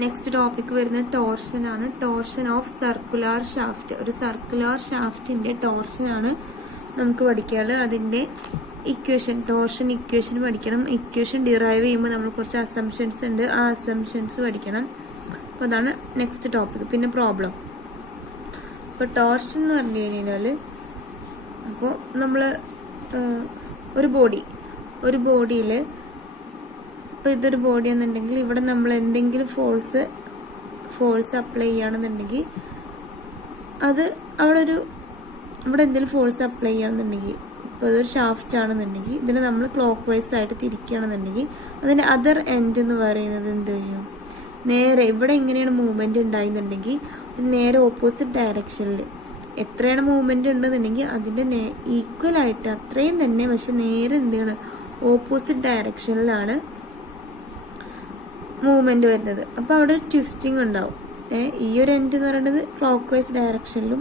Next topic വരുന്നത് torsion ആണ്. Torsion of circular shaft. ഒരു സർക്കുലാർ ഷാഫ്റ്റിന്റെ ടോർഷൻ ആണ് നമുക്ക് പഠിക്കാനുള്ളത്. അതിന്റെ ഇക്വേഷൻ, ടോർഷൻ ഇക്വേഷൻ പഠിക്കണം. ഇക്വേഷൻ ഡിറൈവ് ചെയ്യുമ്പോൾ നമ്മൾ കുറച്ച് അസംഷൻസ് ഉണ്ട്, ആ അസംഷൻസ് പഠിക്കണം. അപ്പോൾ അതാണ് നെക്സ്റ്റ് ടോപ്പിക്. പിന്നെ പ്രോബ്ലം. അപ്പോൾ ടോർഷൻ എന്ന് പറഞ്ഞു കഴിഞ്ഞാൽ, അപ്പോൾ നമ്മൾ ഒരു ബോഡിയിൽ, ഇപ്പോൾ ഇതൊരു ബോഡി എന്നുണ്ടെങ്കിൽ ഇവിടെ നമ്മൾ എന്തെങ്കിലും ഫോഴ്സ് അപ്ലൈ ചെയ്യുകയാണെന്നുണ്ടെങ്കിൽ അത് ഇവിടെ എന്തെങ്കിലും ഫോഴ്സ് അപ്ലൈ ചെയ്യുകയാണെന്നുണ്ടെങ്കിൽ, ഇപ്പോൾ ഇതൊരു ഷാഫ്റ്റ് ആണെന്നുണ്ടെങ്കിൽ ഇതിനെ നമ്മൾ ക്ലോക്ക് വൈസ് ആയിട്ട് തിരിക്കുകയാണെന്നുണ്ടെങ്കിൽ അതിൻ്റെ അതർ എൻഡ് എന്ന് പറയുന്നത് എന്ത് ചെയ്യും, നേരെ ഇവിടെ എങ്ങനെയാണ് മൂവ്മെൻറ്റ് ഉണ്ടായിരുന്നുണ്ടെങ്കിൽ അത് നേരെ ഓപ്പോസിറ്റ് ഡയറക്ഷനിൽ എത്രയാണ് മൂവ്മെൻറ്റ് ഉണ്ടെന്നുണ്ടെങ്കിൽ അതിൻ്റെ ഈക്വൽ ആയിട്ട് അത്രയും തന്നെ, പക്ഷെ നേരെ എന്താണ് ഓപ്പോസിറ്റ് ഡയറക്ഷനിലാണ് മൂവ്മെൻറ്റ് വരുന്നത്. അപ്പോൾ അവിടെ ഒരു ട്വിസ്റ്റിംഗ് ഉണ്ടാവും. ഈ ഒരു എൻഡ് എന്ന് പറയുന്നത് ക്ലോക്ക് വൈസ് ഡയറക്ഷനിലും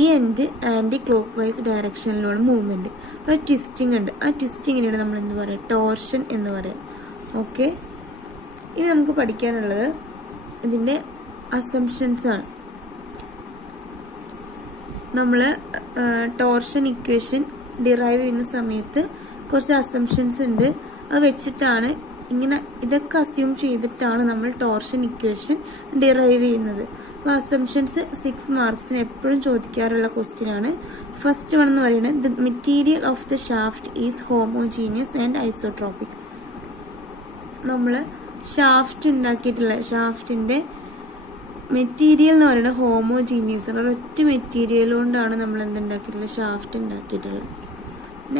ഈ എൻഡ് ആൻറ്റി ക്ലോക്ക് വൈസ് ഡയറക്ഷനിലുമാണ് മൂവ്മെൻറ്റ്. അപ്പോൾ ട്വിസ്റ്റിംഗ് ഉണ്ട്. ആ ട്വിസ്റ്റിങ്ങിനാണ് നമ്മൾ എന്ത് പറയുക, ടോർഷൻ എന്ന് പറയാം. ഓക്കെ, ഇനി നമുക്ക് പഠിക്കാനുള്ളത് ഇതിൻ്റെ അസംഷൻസ് ആണ്. നമ്മൾ ടോർഷൻ ഇക്വേഷൻ ഡിറൈവ് ചെയ്യുന്ന സമയത്ത് കുറച്ച് അസംഷൻസ് ഉണ്ട്. അത് വെച്ചിട്ടാണ് ഇതൊക്കെ അസ്യൂം ചെയ്തിട്ടാണ് നമ്മൾ ടോർഷൻ ഇക്വേഷൻ ഡിറൈവ് ചെയ്യുന്നത്. അപ്പോൾ അസംഷൻസ് 6 മാർക്സിന് എപ്പോഴും ചോദിക്കാറുള്ള ക്വസ്റ്റ്യൻ ആണ്. ഫസ്റ്റ് വൺ എന്ന് പറയുന്നത് the material of the shaft is homogeneous and isotropic. നമ്മൾ ഷാഫ്റ്റ് ഉണ്ടാക്കിയിട്ടുള്ള ഷാഫ്റ്റിൻ്റെ മെറ്റീരിയൽ എന്ന് പറയുന്നത് ഹോമോജീനിയസ് ആണ്. ഒരൊറ്റ മെറ്റീരിയൽ കൊണ്ടാണ് നമ്മൾ എന്തുണ്ടാക്കിയിട്ടുള്ളത്, ഷാഫ്റ്റ് ഉണ്ടാക്കിയിട്ടുള്ളത്.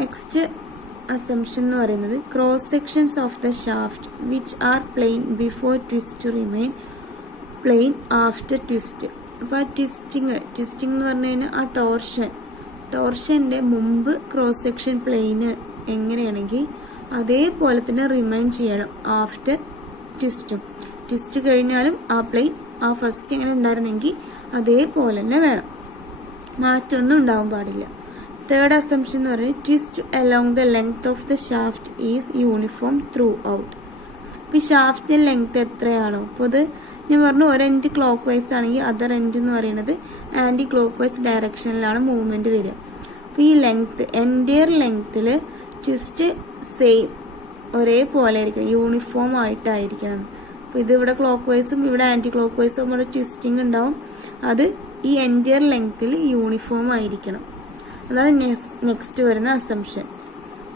നെക്സ്റ്റ് അസംഷൻ എന്ന് പറയുന്നത് cross sections of the shaft which are plane before twist remain plane after twist. അപ്പോൾ ആ ട്വിസ്റ്റിംഗ് എന്ന് പറഞ്ഞു കഴിഞ്ഞാൽ ആ ടോർഷൻ്റെ മുമ്പ് ക്രോസ് സെക്ഷൻ പ്ലെയിന് എങ്ങനെയാണെങ്കിൽ അതേപോലെ തന്നെ റിമൈൻ ചെയ്യണം ആഫ്റ്റർ ട്വിസ്റ്റും. ട്വിസ്റ്റ് കഴിഞ്ഞാലും ആ പ്ലെയിൻ ആ ഫസ്റ്റ് എങ്ങനെ ഉണ്ടായിരുന്നെങ്കിൽ അതേപോലെ തന്നെ വേണം, മാറ്റമൊന്നും ഉണ്ടാവാൻ പാടില്ല. തേർഡ് അസംഷൻ എന്ന് പറയുന്നത് twist along the length of the shaft is uniform through out. ഇപ്പോൾ ഈ ഷാഫ്റ്റിൻ്റെ ലെങ്ത് എത്രയാണോ, അപ്പോൾ അത് ഞാൻ പറഞ്ഞു ഒരു എൻഡ് ക്ലോക്ക് വൈസ് ആണെങ്കിൽ അതർ എൻഡ് എന്ന് പറയുന്നത് ആൻറ്റി ക്ലോക്ക് വൈസ് ഡയറക്ഷനിലാണ് മൂവ്മെൻറ്റ് വരിക. അപ്പോൾ ഈ ലെങ്ത്ത് എൻറ്റയർ ലെങ്ത്തിൽ ട്വിസ്റ്റ് സെയിം ഒരേപോലെ ആയിരിക്കണം, യൂണിഫോം ആയിട്ടായിരിക്കണം. അപ്പോൾ ഇത് ഇവിടെ ക്ലോക്ക് വൈസും ഇവിടെ ആൻറ്റി ക്ലോക്ക് വൈസും ഇവിടെ ട്വിസ്റ്റിംഗ് ഉണ്ടാവും. അത് ഈ എൻറ്റയർ ലെങ്ത്തിൽ യൂണിഫോം ആയിരിക്കണം. അതാണ് നെക്സ്റ്റ് വരുന്ന അസംഷൻ.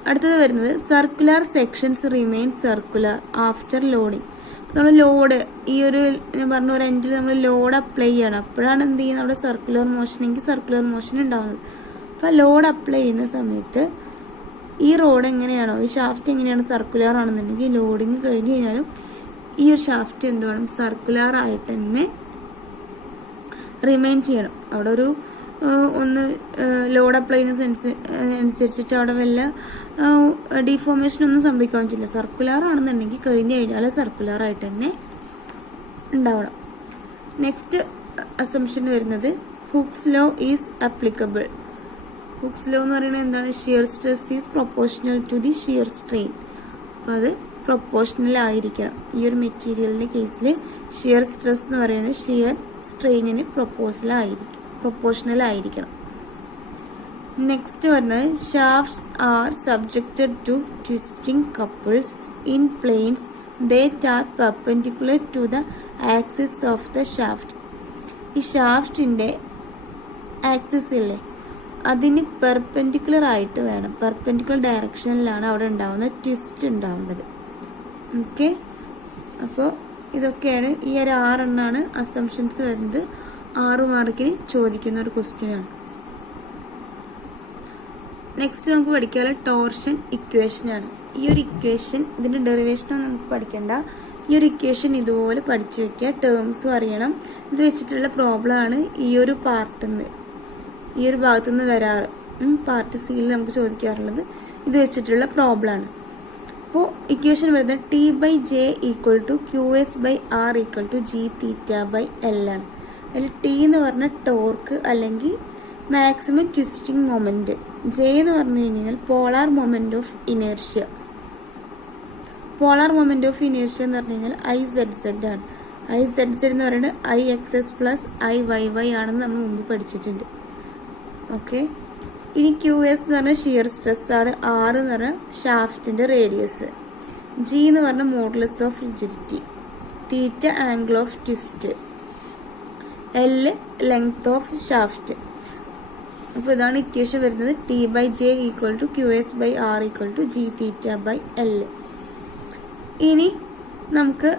അടുത്തത് വരുന്നത് circular sections remain circular after loading. നമ്മൾ ഈ ഒരു ഞാൻ പറഞ്ഞ ഒരു എൻഡിൽ നമ്മൾ ലോഡ് അപ്ലൈ ചെയ്യണം. അപ്പോഴാണ് എന്ത് ചെയ്യുന്നത്, അവിടെ സർക്കുലർ മോഷൻ എങ്കിൽ സർക്കുലർ മോഷൻ ഉണ്ടാവുന്നത്. അപ്പോൾ ലോഡ് അപ്ലൈ ചെയ്യുന്ന സമയത്ത് ഈ റോഡ് എങ്ങനെയാണോ, ഈ ഷാഫ്റ്റ് എങ്ങനെയാണ് സർക്കുലർ ആണെന്നുണ്ടെങ്കിൽ ലോഡിങ് കഴിഞ്ഞ് കഴിഞ്ഞാലും ഈ ഒരു ഷാഫ്റ്റ് എന്ത് വേണം, സർക്കുലർ ആയിട്ട് തന്നെ റിമെയിൻ ചെയ്യണം. അവിടെ ഒരു ലോഡ് അപ്ലൈ ചെയ്യുന്ന അനുസരിച്ചിട്ട് അവിടെ വല്ല ഡിഫോർമേഷൻ ഒന്നും സംഭവിക്കാൻ പറ്റില്ല. സർക്കുലർ ആണെന്നുണ്ടെങ്കിൽ കഴിഞ്ഞ് കഴിഞ്ഞാൽ സർക്കുലർ ആയിട്ട് തന്നെ ഉണ്ടാവണം. നെക്സ്റ്റ് അസംഷൻ വരുന്നത് Hooke's law is applicable. Hooke's law എന്ന് പറയുന്നത് എന്താണ്, shear stress is proportional to the shear strain. അപ്പോൾ അത് പ്രൊപ്പോർഷണൽ ആയിരിക്കണം. ഈ ഒരു മെറ്റീരിയലിൻ്റെ കേസിൽ ഷിയർ സ്ട്രെസ് എന്ന് പറയുന്നത് ഷിയർ സ്ട്രെയിനിന് പ്രൊപ്പോർഷണൽ ആയിരിക്കണം. നെക്സ്റ്റ് വരുന്നത് shafts are subjected to twisting couples in planes that are perpendicular to the axis of the shaft. ഈ ഷാഫ്റ്റിൻ്റെ ആക്സിസ് ഇല്ലേ, അതിന് പെർപെൻഡിക്കുലർ ആയിട്ട് വേണം, പെർപെൻഡിക്കുലർ ഡയറക്ഷനിലാണ് അവിടെ ഉണ്ടാവുന്ന ട്വിസ്റ്റ് ഉണ്ടാവേണ്ടത്. ഓക്കെ, അപ്പോൾ ഇതൊക്കെയാണ് ഈ ഒരു 6 എണ്ണമാണ് അസംഷൻസ് വരുന്നത്. 6 മാർക്കിന് ചോദിക്കുന്ന ഒരു ക്വസ്റ്റ്യൻ ആണ്. നെക്സ്റ്റ് നമുക്ക് പഠിക്കാനുള്ള ടോർഷൻ ഇക്വേഷനാണ്. ഈ ഒരു ഇക്വേഷൻ, ഇതിൻ്റെ ഡെറിവേഷനൊന്നും നമുക്ക് പഠിക്കണ്ട. ഈ ഒരു ഇക്വേഷൻ ഇതുപോലെ പഠിച്ചു വെക്കുക, ടേംസും അറിയണം. ഇത് വെച്ചിട്ടുള്ള പ്രോബ്ലമാണ് ഈ ഒരു ഈ ഒരു ഭാഗത്തുനിന്ന് വരാറ്. പാർട്ട് സിയിൽ നമുക്ക് ചോദിക്കാറുള്ളത് ഇത് വെച്ചിട്ടുള്ള പ്രോബ്ലമാണ്. അപ്പോൾ ഇക്വേഷൻ വരുന്നത് T/J = QS/R = G⁵/L ആണ്. അതിൽ T എന്ന് പറഞ്ഞാൽ ടോർക്ക് അല്ലെങ്കിൽ മാക്സിമം ട്വിസ്റ്റിംഗ് മൊമെൻറ്റ്, J എന്ന് പറഞ്ഞു കഴിഞ്ഞാൽ polar moment of inertia. Polar moment of inertia എന്ന് പറഞ്ഞു കഴിഞ്ഞാൽ IZZ ആണ്. IZZ എന്ന് പറയുന്നത് IXS പ്ലസ് IYY ആണെന്ന് നമ്മൾ മുമ്പ് പഠിച്ചിട്ടുണ്ട്. ഓക്കെ, ഇനി QS എന്ന് പറഞ്ഞാൽ ഷിയർ സ്ട്രെസ് ആണ്. R എന്ന് പറഞ്ഞാൽ ഷാഫ്റ്റിൻ്റെ റേഡിയസ്. G എന്ന് പറഞ്ഞാൽ modulus of rigidity. Theta angle of twist. L length of shaft. അപ്പോൾ ഇതാണ് ഇക്വേഷൻ വരുന്നത്. T/J = QS/R = G θ/L. ഇനി നമുക്ക്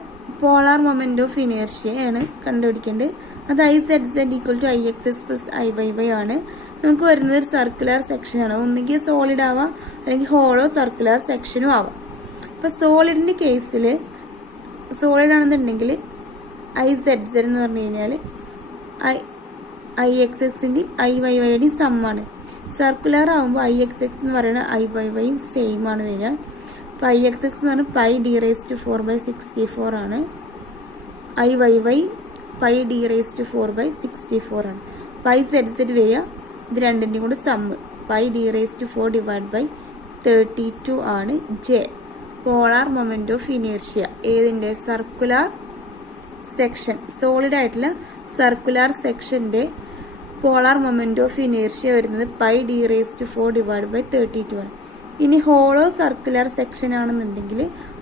പോളാർ മൊമെന്റ് ഓഫ് ഇനേർഷ്യയാണ് കണ്ടുപിടിക്കേണ്ടത്. അത് IZZ = IXS പ്ലസ് IYY ആണ്. നമുക്ക് വരുന്നത് ഒരു സർക്കുലർ സെക്ഷനാണ്. ഒന്നുകിൽ സോളിഡ് ആവാം, അല്ലെങ്കിൽ ഹോളോ സർക്കുലർ സെക്ഷനും ആവാം. അപ്പോൾ സോളിഡിൻ്റെ കേസിൽ സോളിഡ് ആണെന്നുണ്ടെങ്കിൽ IZZ എന്ന് പറഞ്ഞു കഴിഞ്ഞാൽ IXSൻ്റെയും IYYയുടെയും സമ്മാണ്. സർക്കുലർ ആകുമ്പോൾ IXX എന്ന് പറയുന്നത് IYYയും സെയിം ആണ് വരിക. അപ്പോൾ IXX എന്ന് പറഞ്ഞാൽ πd⁴/64 ആണ്. IYY πd⁴/64 ആണ്. IZZ വരിക, ഇത് രണ്ടിൻ്റെയും കൂടെ സമ്മ് πd⁴/32 ആണ്. J polar moment of inertia ഏതിൻ്റെ? സർക്കുലർ സെക്ഷൻ, സോളിഡ് ആയിട്ടുള്ള സർക്കുലർ സെക്ഷൻ്റെ പോളാർ മൊമെന്റ് ഓഫ് ഇനേർഷ്യ വരുന്നത് πd⁴/32 ആണ്. ഇനി ഹോളോ സർക്കുലർ സെക്ഷൻ ആണെന്നുണ്ടെങ്കിൽ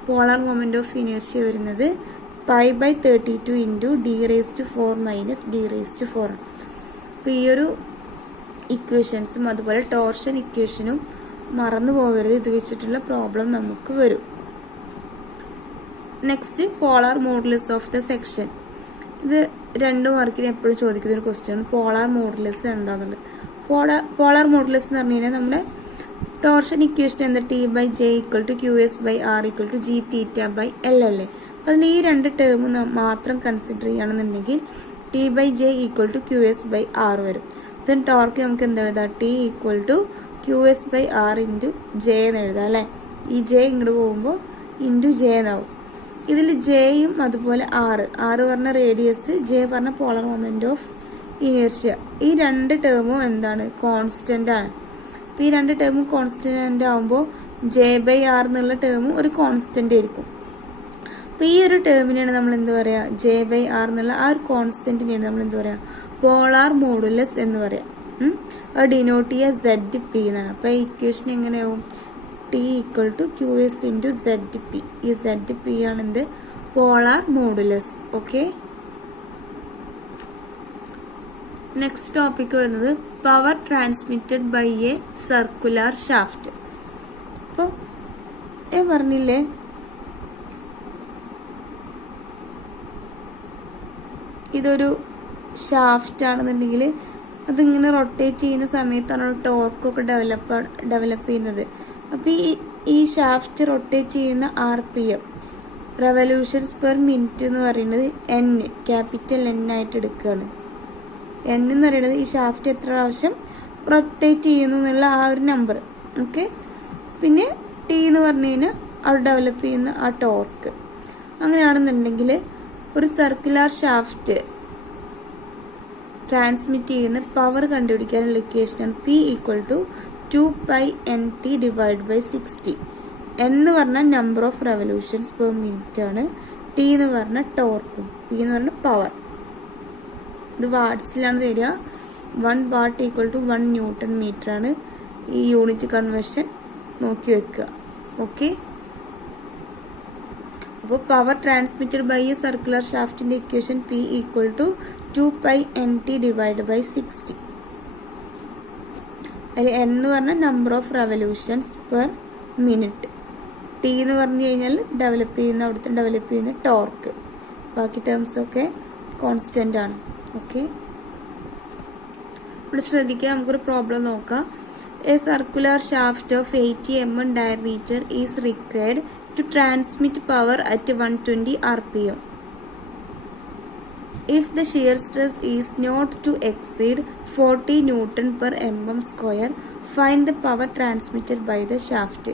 പോളാർ മൊമെന്റ് ഓഫ് ഇനേർഷ്യ വരുന്നത് π/32 × d⁴ - d⁴ ആണ്. അപ്പോൾ ഈ ഒരു ഇക്വേഷൻസും അതുപോലെ ടോർഷൻ ഇക്വേഷനും മറന്നു പോകരുത്. ഇത് വെച്ചിട്ടുള്ള പ്രോബ്ലം നമുക്ക് വരും. Next polar modulus of the section. ഇത് 2 മാർക്കിന് എപ്പോഴും ചോദിക്കുന്ന ഒരു ക്വസ്റ്റ്യൻ. പോളാർ മോഡുലസ് എന്താണെന്നുള്ളത്. പോളാർ മോഡുലസ് എന്ന് പറഞ്ഞു കഴിഞ്ഞാൽ നമ്മുടെ ടോർഷൻ ഇക്വേഷൻ എന്താ? T/J = QS/R = G θ/L അല്ലേ. അതിൽ ഈ 2 ടേം മാത്രം കൺസിഡർ ചെയ്യുകയാണെന്നുണ്ടെങ്കിൽ T/J = QS/R വരും. ദെൻ ടോർക്ക് നമുക്ക് എന്താ എഴുതാം? T = QS/R × J എന്ന് എഴുതാം അല്ലേ. ഈ J ഇങ്ങോട്ട് പോകുമ്പോൾ × J എന്നാവും. ഇതിൽ ജെയും അതുപോലെ R പറഞ്ഞ റേഡിയസ്, J പറഞ്ഞ പോളർ മൊമെന്റ് ഓഫ് ഇനേർഷ്യ. ഈ 2 ടേമും എന്താണ്? കോൺസ്റ്റന്റ് ആണ്. അപ്പോൾ ഈ 2 ടേമും കോൺസ്റ്റന്റ് ആകുമ്പോൾ J/R എന്നുള്ള ടേമും ഒരു കോൺസ്റ്റന്റ് ആയിരിക്കും. അപ്പോൾ ഈ ഒരു ടേമിനെയാണ് നമ്മൾ എന്ത് പറയുക? J/R എന്നുള്ള ആ ഒരു കോൺസ്റ്റന്റിനെയാണ് നമ്മൾ എന്ത് പറയുക? പോളാർ മോഡുലസ് എന്ന് പറയാം. അത് ഡിനോട്ട് ചെയ്യുക ZP എന്നാണ്. അപ്പോൾ ഈ ഇക്വേഷൻ എങ്ങനെയാവും? T = QS × ZP. ഈ ZP ആണ് എന്ത്? Polar modulus. Okay, next topic വരുന്നത് power transmitted by a circular shaft. അപ്പോൾ ഞാൻ പറഞ്ഞില്ലേ, ഇതൊരു ഷാഫ്റ്റ് ആണെന്നുണ്ടെങ്കിൽ അതിങ്ങനെ റൊട്ടേറ്റ് ചെയ്യുന്ന സമയത്താണ് ടോർക്കൊക്കെ ഡെവലപ്പ് ചെയ്യുന്നത്. അപ്പോൾ ഈ ഷാഫ്റ്റ് റൊട്ടേറ്റ് ചെയ്യുന്ന RPM റെവല്യൂഷൻസ് പെർ മിനിറ്റ് എന്ന് പറയുന്നത് N, ക്യാപിറ്റൽ N ആയിട്ട് എടുക്കുകയാണ്. N എന്ന് പറയുന്നത് ഈ ഷാഫ്റ്റ് എത്ര പ്രാവശ്യം റൊട്ടേറ്റ് ചെയ്യുന്നു എന്നുള്ള ആ ഒരു നമ്പർ. ഓക്കെ, പിന്നെ T എന്ന് പറഞ്ഞു കഴിഞ്ഞാൽ അവിടെ ഡെവലപ്പ് ചെയ്യുന്ന ആ ടോർക്ക്. അങ്ങനെയാണെന്നുണ്ടെങ്കിൽ ഒരു സർക്കുലർ ഷാഫ്റ്റ് ട്രാൻസ്മിറ്റ് ചെയ്യുന്ന പവർ കണ്ടുപിടിക്കാനുള്ള ഇക്വേഷനാണ് P = 2πNT/60. എന്ന് പറഞ്ഞാൽ number of revolutions per minute ആണ്. T എന്ന് പറഞ്ഞാൽ ടോർക്കും, P എന്ന് പറഞ്ഞാൽ പവർ. ഇത് വാട്ട്സിലാണ് തരിക. 1 വാട്ട് = 1 ന്യൂട്ടൺ മീറ്റർ ആണ്. ഈ യൂണിറ്റ് കൺവേർഷൻ നോക്കി വെക്കുക. ഓക്കെ, അപ്പോൾ power transmitted by a circular ഷാഫ്റ്റിൻ്റെ ഇക്വേഷൻ P = 2πNT/60. അതിൽ N എന്ന് പറഞ്ഞാൽ number of revolutions per minute. T എന്ന് പറഞ്ഞു കഴിഞ്ഞാൽ ഡെവലപ്പ് ചെയ്യുന്ന ടോർക്ക്. ബാക്കി ടേംസൊക്കെ കോൺസ്റ്റൻ്റ് ആണ്. ഓക്കെ, ഇവിടെ ശ്രദ്ധിക്കുക. നമുക്കൊരു പ്രോബ്ലം നോക്കാം. A circular shaft of 80 mm diameter is required to transmit power at 120 RPM. If the shear stress is not to exceed 40 Newton/mm², find the power transmitted by the shaft.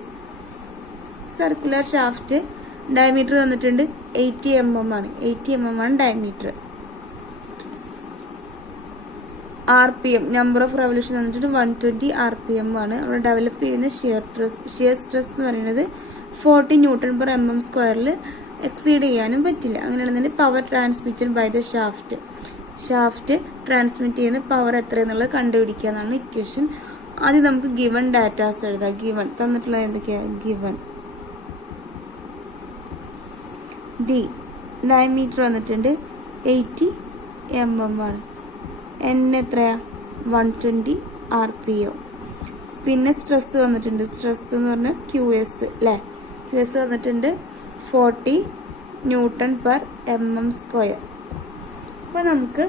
Circular shaft diameter തന്നിട്ടുണ്ട് 80 mm ആണ്. 80 mm ആണ് diameter. RPM number of revolution തന്നിട്ടുണ്ട് 120 RPM ആണ്. അവിടെ develop ചെയ്യുന്ന shear stress എന്ന് പറയുന്നത് 40 Newton/mm². Exceed ചെയ്യാനും പറ്റില്ല. അങ്ങനെയാണെന്നുണ്ടെങ്കിൽ power transmitted by the shaft transmit ചെയ്യുന്ന പവർ എത്രയെന്നുള്ളത് കണ്ടുപിടിക്കുക എന്നാണ് ഇക്വേഷൻ. ആദ്യം നമുക്ക് ഗിവൺ ഡാറ്റാസ് എഴുതാം. ഗിവൺ തന്നിട്ടുള്ളത് എന്തൊക്കെയാണ്? ഗിവൺ ഡി ഡയമീറ്റർ വന്നിട്ടുണ്ട് 80 mm ആണ്. എൻ എത്രയാ? 120 RPM. പിന്നെ സ്ട്രെസ് വന്നിട്ടുണ്ട്. സ്ട്രെസ് എന്ന് പറഞ്ഞാൽ QS അല്ലേ? QS വന്നിട്ടുണ്ട് 40 Newton/mm². അപ്പോൾ നമുക്ക്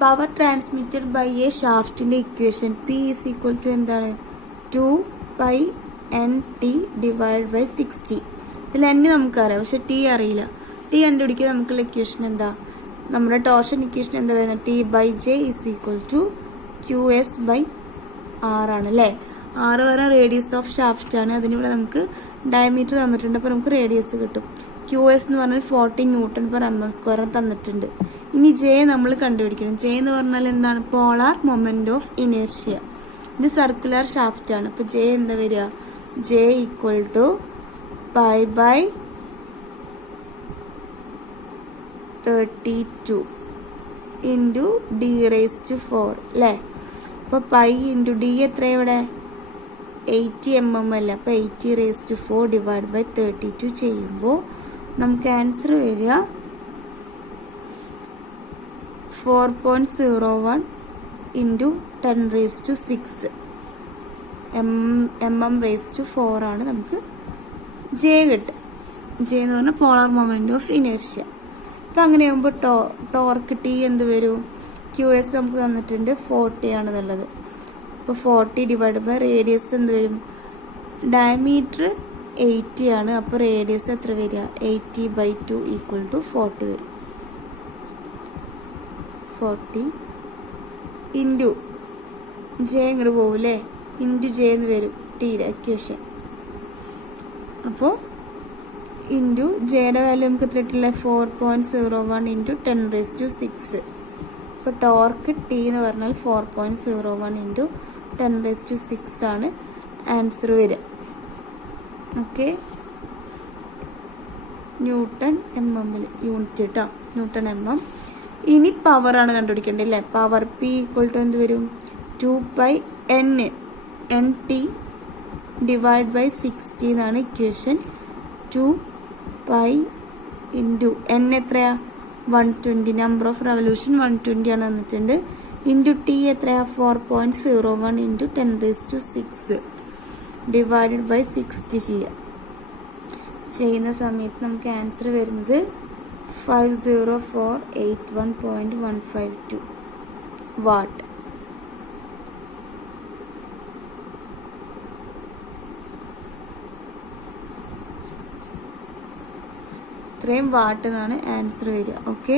പവർ ട്രാൻസ്മിറ്റഡ് ബൈ എ ഷാഫ്റ്റിൻ്റെ ഇക്വേഷൻ P = എന്താണ്? 2πNT/60. ഇതിൽ N നമുക്കറിയാം, പക്ഷെ T അറിയില്ല. T കണ്ടുപിടിക്കുക നമുക്കുള്ള ഇക്വേഷൻ എന്താ? നമ്മുടെ ടോർഷൻ ഇക്വേഷൻ എന്താ വരുന്നത്? T/J = QS/R ആണ് അല്ലേ? R പറഞ്ഞാൽ റേഡിയസ് ഓഫ് ഷാഫ്റ്റ് ആണ്. അതിനിവിടെ നമുക്ക് ഡയമീറ്റർ തന്നിട്ടുണ്ട്, അപ്പോൾ നമുക്ക് റേഡിയസ് കിട്ടും. QS എന്ന് പറഞ്ഞാൽ 40 Newton/mm² തന്നിട്ടുണ്ട്. ഇനി J നമ്മൾ കണ്ടുപിടിക്കണം. J എന്ന് പറഞ്ഞാൽ എന്താണ്? Polar moment of inertia. ഇത് സർക്കുലർ ഷാഫ്റ്റ് ആണ്. അപ്പോൾ J എന്താ വരിക? J = π/32 × D⁴ അല്ലേ? അപ്പോൾ π × D എത്ര ഇവിടെ? 80 mm അല്ല. അപ്പോൾ 80⁴ / 32 ചെയ്യുമ്പോൾ നമുക്ക് ആൻസർ വരിക 4.01 × 10⁶ mm⁴ ആണ് നമുക്ക് J കിട്ടും. J എന്ന് പറഞ്ഞാൽ പോളാർ മൊമെന്റ് ഓഫ് ഇനേർഷ്യ. അപ്പം അങ്ങനെ ആകുമ്പോൾ ടോർക്ക് T എന്ത് വരും? QS നമുക്ക് തന്നിട്ടുണ്ട് 40 ആണെന്നുള്ളത്. അപ്പോൾ 40 / റേഡിയസ് എന്ത് വരും? ഡയമീറ്റർ 80 ആണ്. അപ്പോൾ റേഡിയസ് എത്ര വരിക? 80/2 = 40 വരും. 40 ഇൻറ്റു J ഇങ്ങോട്ട് പോകും അല്ലേ? ഇൻറ്റു J എന്ന് വരും Tയുടെ ഇക്വേഷൻ. അപ്പോൾ ഇൻറ്റു Jയുടെ വാല്യൂ നമുക്ക് എത്ര കിട്ടില്ല? 4.01 × 10⁶. അപ്പോൾ ടോർക്ക് T എന്ന് പറഞ്ഞാൽ 4.01 × 10⁶ ആണ് ആൻസർ വരിക. ഓക്കെ, Newton/mm യൂണിറ്റ് കേട്ടോ, Newton/mm. ഇനി പവറാണ് കണ്ടുപിടിക്കേണ്ടത് അല്ലേ? പവർ P = എന്ത് വരും? 2πNT/60 എന്നാണ് ഇക്വേഷൻ. 2π × N എത്രയാ? 120. നമ്പർ ഓഫ് റെവല്യൂഷൻ 120 ആണ് തന്നിട്ടുണ്ട്. ഇൻറ്റു T എത്രയാ? 4.01 × 10⁶ / 60 ചെയ്യുന്ന സമയത്ത് നമുക്ക് ആൻസർ വരുന്നത് 50481.152 വാട്ട്. ഇത്രയും വാട്ട് എന്നാണ് ആൻസർ വരിക. ഓക്കെ,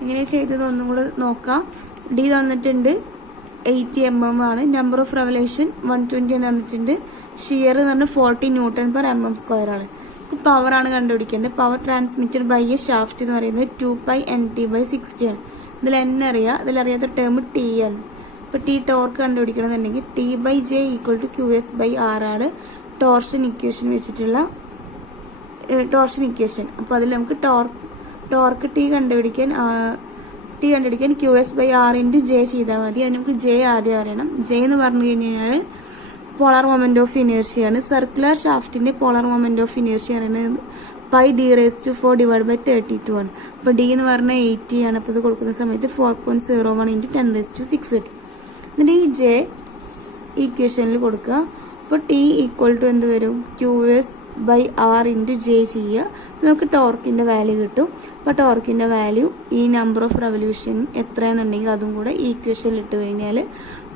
ഇങ്ങനെ ചെയ്തത് ഒന്നും കൂടെ നോക്കാം. ഡി തന്നിട്ടുണ്ട് 80 mm ആണ്. നമ്പർ ഓഫ് റെവല്യൂഷൻ 120 എന്ന് തന്നിട്ടുണ്ട്. ഷിയർ എന്ന് പറഞ്ഞാൽ 40 Newton/mm² ആണ്. പവർ ആണ് കണ്ടുപിടിക്കേണ്ടത്. Power transmitted by a shaft എന്ന് പറയുന്നത് 2πNT/60 ആണ്. ഇതിൽ N അറിയാം, ഇതിലറിയാത്ത ടേം T ആണ്. ഇപ്പോൾ T ടോർക്ക് കണ്ടുപിടിക്കണമെന്നുണ്ടെങ്കിൽ T/J = QS/R ആണ് ടോർഷൻ ഇക്വേഷൻ വെച്ചിട്ടുള്ള ടോർഷൻ ഇക്വേഷൻ. അപ്പോൾ അതിൽ നമുക്ക് ടോർക്ക് T കണ്ടുപിടിക്കാൻ QS/R × J ചെയ്താൽ മതി. അത് നമുക്ക് J ആദ്യം അറിയണം. J എന്ന് പറഞ്ഞു കഴിഞ്ഞാൽ പോളാർ മൊമെന്റ് ഓഫ് ഇനേർഷ്യ ആണ്. സർക്കുലർ ഷാഫ്റ്റിന്റെ പോളാർ മൊമെന്റ് ഓഫ് ഇനേർഷ്യ പറയുന്നത് πD⁴ / 32 ആണ്. അപ്പോൾ D എന്ന് പറഞ്ഞാൽ 80 ആണ്. അപ്പോൾ ഇത് കൊടുക്കുന്ന സമയത്ത് 4.01 × 10⁶ കിട്ടും. എന്നിട്ട് ഈ J ഇക്വേഷനിൽ കൊടുക്കുക. അപ്പോൾ T = എന്ത് വരും? QS/R × J ചെയ്യുക. നമുക്ക് ടോർക്കിൻ്റെ വാല്യൂ കിട്ടും. അപ്പോൾ ടോർക്കിൻ്റെ വാല്യൂ ഈ നമ്പർ ഓഫ് റെവല്യൂഷൻ എത്രയെന്നുണ്ടെങ്കിൽ അതും കൂടെ ഈ ഇക്വേഷനിൽ ഇട്ട് കഴിഞ്ഞാൽ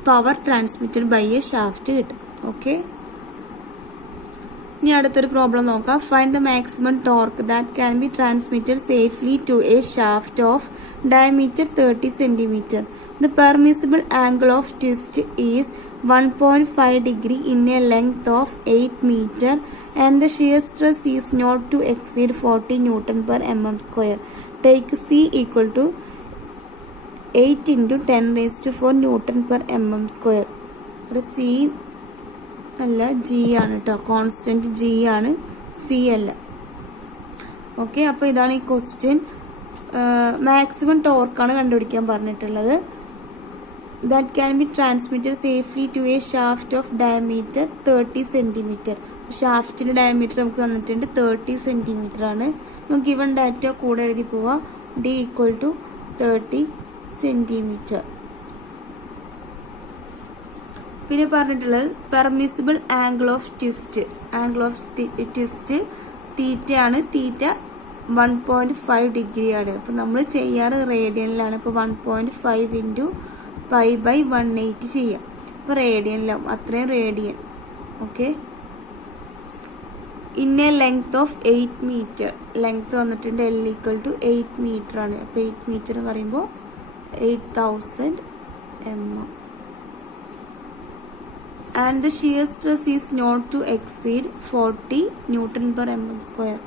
power transmitted by a shaft കിട്ടും. ഓക്കെ, ഇനി അടുത്തൊരു പ്രോബ്ലം നോക്കാം. Find the maximum torque that can be transmitted safely to a shaft of diameter 30 cm. The permissible angle of twist is 1.5 degree in a length of 8 meter and the shear stress is not to exceed 40 Newton/mm². Take C = 8 × 10⁴ Newton/mm². C അല്ല, G ആണ് കേട്ടോ. Constant G ആണ്, C അല്ല. Okay, അപ്പോൾ ഇതാണ് ഈ question. Maximum ടോർക്കാണ് കണ്ടുപിടിക്കാൻ പറഞ്ഞിട്ടുള്ളത്. That can be transmitted safely to a shaft of diameter 30 centimetre. ഷാഫ്റ്റിൻ്റെ ഡയമീറ്റർ നമുക്ക് തന്നിട്ടുണ്ട് 30 സെൻറ്റിമീറ്റർ ആണ്. നമുക്ക് ഇവൻ ഡാറ്റ കൂടെ എഴുതി പോവാം. D equal to 30 centimetre. പിന്നെ പറഞ്ഞിട്ടുള്ളത് permissible angle of twist. Angle of twist theta ആണ്. തീറ്റ 1.5 ഡിഗ്രി ആണ്. അപ്പോൾ നമ്മൾ ചെയ്യാറ് റേഡിയനിലാണ്. അപ്പോൾ 1.5 ഇൻറ്റു പൈ ബൈ 180 ചെയ്യാം. അപ്പോൾ റേഡിയനിലാവും, അത്രയും റേഡിയൻ. ഓക്കെ, ഇന്ന ലെങ്ത് ഓഫ് 8 മീറ്റർ. ലെങ്ത് വന്നിട്ടുണ്ട് L ഈക്വൽ ടു 8 മീറ്റർ ആണ്. അപ്പോൾ 8 മീറ്റർ എന്ന് പറയുമ്പോൾ 8000 mm. And the shear stress is not to exceed 40 Newton per mm square.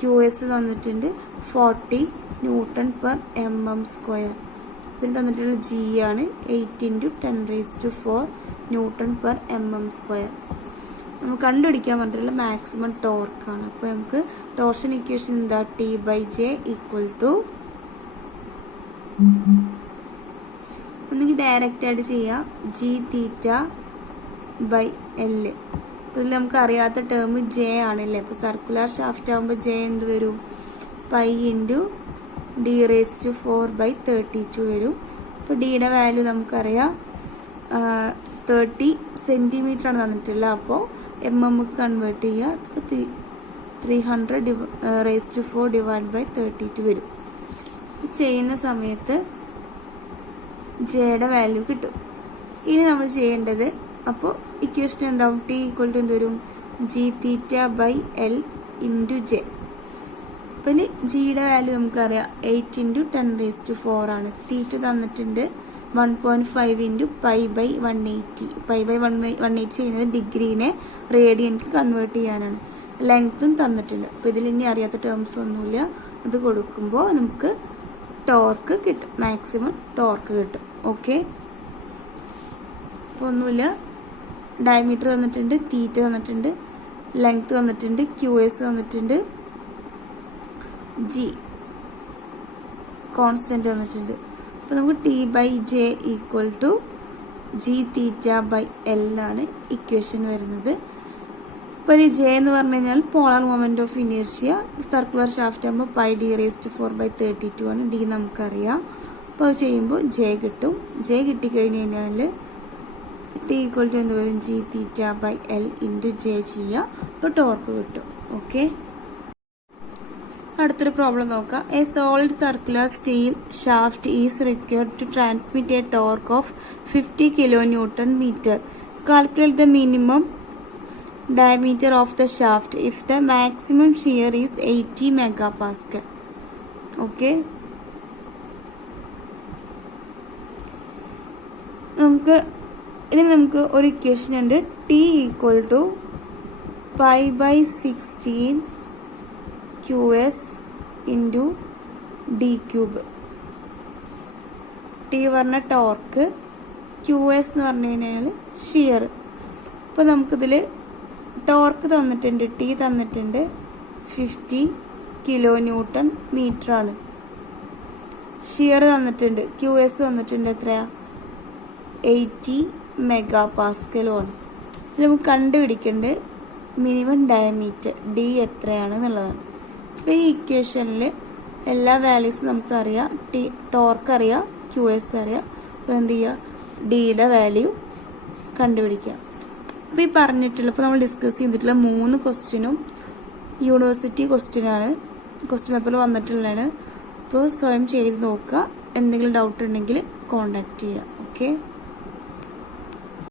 QS തന്നിട്ടുണ്ട് 40 Newton per mm square. പിന്നെ തന്നിട്ടുള്ള G ആണ് 8 × 10⁴ Newton per mm square. നമുക്ക് കണ്ടുപിടിക്കാൻ പറഞ്ഞിട്ടുള്ള മാക്സിമം ടോർക്കാണ്. അപ്പോൾ നമുക്ക് ടോർഷൻ ഇക്വേഷൻ എന്താ? T/J ഈക്വൽ ടു, ഒന്നുകിൽ ഡയറക്റ്റ് ആയിട്ട് ചെയ്യാം, G തീറ്റ ബൈ L. അപ്പോൾ ഇതിൽ നമുക്ക് അറിയാത്ത ടേം J ആണല്ലേ. അപ്പോൾ സർക്കുലർ ഷാഫ്റ്റ് ആകുമ്പോൾ J എന്ത് വരും? പൈ ഇൻറ്റു D⁴/32 വരും. അപ്പോൾ ഡിയുടെ വാല്യൂ നമുക്കറിയാം 30 സെൻറ്റിമീറ്റർ ആണ് തന്നിട്ടുള്ളത്. അപ്പോൾ mm കൺവേർട്ട് ചെയ്യുക. അപ്പോൾ 300⁴/32 വരും. ചെയ്യുന്ന സമയത്ത് ജെയുടെ വാല്യൂ കിട്ടും. ഇനി നമ്മൾ ചെയ്യേണ്ടത്, അപ്പോൾ ഇക്വേഷൻ എന്താവും? ടി ഈക്വൽ ടു എന്ത് വരും? G theta by L into J. അപ്പോൾ ജിയുടെ വാല്യൂ നമുക്കറിയാം 8 × 10⁴ ആണ്. തീറ്റ തന്നിട്ടുണ്ട് 1.5 into pi by 180. Pi by 180 ചെയ്യുന്നത് ഡിഗ്രീനെ റേഡിയൻക്ക് കൺവേർട്ട് ചെയ്യാനാണ്. ലെങ്ത്തും തന്നിട്ടുണ്ട്. അപ്പോൾ ഇതിൽ ഇനി അറിയാത്ത ടേംസ് ഒന്നുമില്ല. അത് കൊടുക്കുമ്പോൾ നമുക്ക് ടോർക്ക് കിട്ടും, മാക്സിമം ടോർക്ക് കിട്ടും. ഓക്കെ, അപ്പോൾ ഒന്നുമില്ല. ഡയമീറ്റർ തന്നിട്ടുണ്ട്, തീറ്റ തന്നിട്ടുണ്ട്, ലെങ്ത് തന്നിട്ടുണ്ട്, QS തന്നിട്ടുണ്ട്, G കോൺസ്റ്റന്റ് തന്നിട്ടുണ്ട്. അപ്പോൾ നമുക്ക് T/J equal to G theta by L എന്നാണ് ഇക്വേഷൻ വരുന്നത്. അപ്പോൾ ഈ J എന്ന് പറഞ്ഞു കഴിഞ്ഞാൽ polar moment of inertia. Circular shaft ആകുമ്പോൾ പൈ D⁴/32 ആണ്. ഡി നമുക്കറിയാം. അപ്പോൾ അത് ചെയ്യുമ്പോൾ J കിട്ടും. J കിട്ടിക്കഴിഞ്ഞ് കഴിഞ്ഞാൽ ടി ഈക്വൽ ടു എന്ത് വരും? G theta by L into J ചെയ്യുക. അപ്പോൾ ടോർക്ക് കിട്ടും. ഓക്കെ, അടുത്തൊരു പ്രോബ്ലം നോക്കാം. A solid circular steel shaft is required to transmit a torque of 50 kN meter. Calculate the minimum diameter of the shaft if the maximum shear is 80 MPa. Okay, നമുക്ക് ഒരു equation ഉണ്ട്. T equal to pi by 16 QS into D³ T പറഞ്ഞ torque, QS എന്ന് പറഞ്ഞു കഴിഞ്ഞാൽ shear. അപ്പോൾ നമുക്കിതിൽ torque തന്നിട്ടുണ്ട്, ടി തന്നിട്ടുണ്ട് 50 kN ആണ്. ഷിയർ തന്നിട്ടുണ്ട്, QS തന്നിട്ടുണ്ട് എത്രയാ? 80 MPa ആണ്. ഇതിൽ നമുക്ക് കണ്ടുപിടിക്കേണ്ടത് മിനിമം ഡയമീറ്റർ ഡി എത്രയാണെന്നുള്ളതാണ്. അപ്പോൾ ഈ ഇക്വേഷനിൽ എല്ലാ വാല്യൂസും നമുക്കറിയാം. ടോർക്ക് അറിയാം, QS അറിയാം. അപ്പോൾ എന്ത് ചെയ്യുക? ഡിയുടെ വാല്യൂ കണ്ടുപിടിക്കുക. അപ്പോൾ ഈ പറഞ്ഞിട്ടുള്ള, ഇപ്പോൾ നമ്മൾ ഡിസ്കസ് ചെയ്തിട്ടുള്ള 3 ക്വസ്റ്റ്യനും യൂണിവേഴ്സിറ്റി ക്വസ്റ്റ്യനാണ്, ക്വസ്റ്റ്യൻ പേപ്പറിൽ വന്നിട്ടുള്ളതാണ്. അപ്പോൾ സ്വയം ചെയ്ത് നോക്കുക. എന്തെങ്കിലും ഡൗട്ട് ഉണ്ടെങ്കിൽ കോൺടാക്റ്റ് ചെയ്യുക. ഓക്കെ.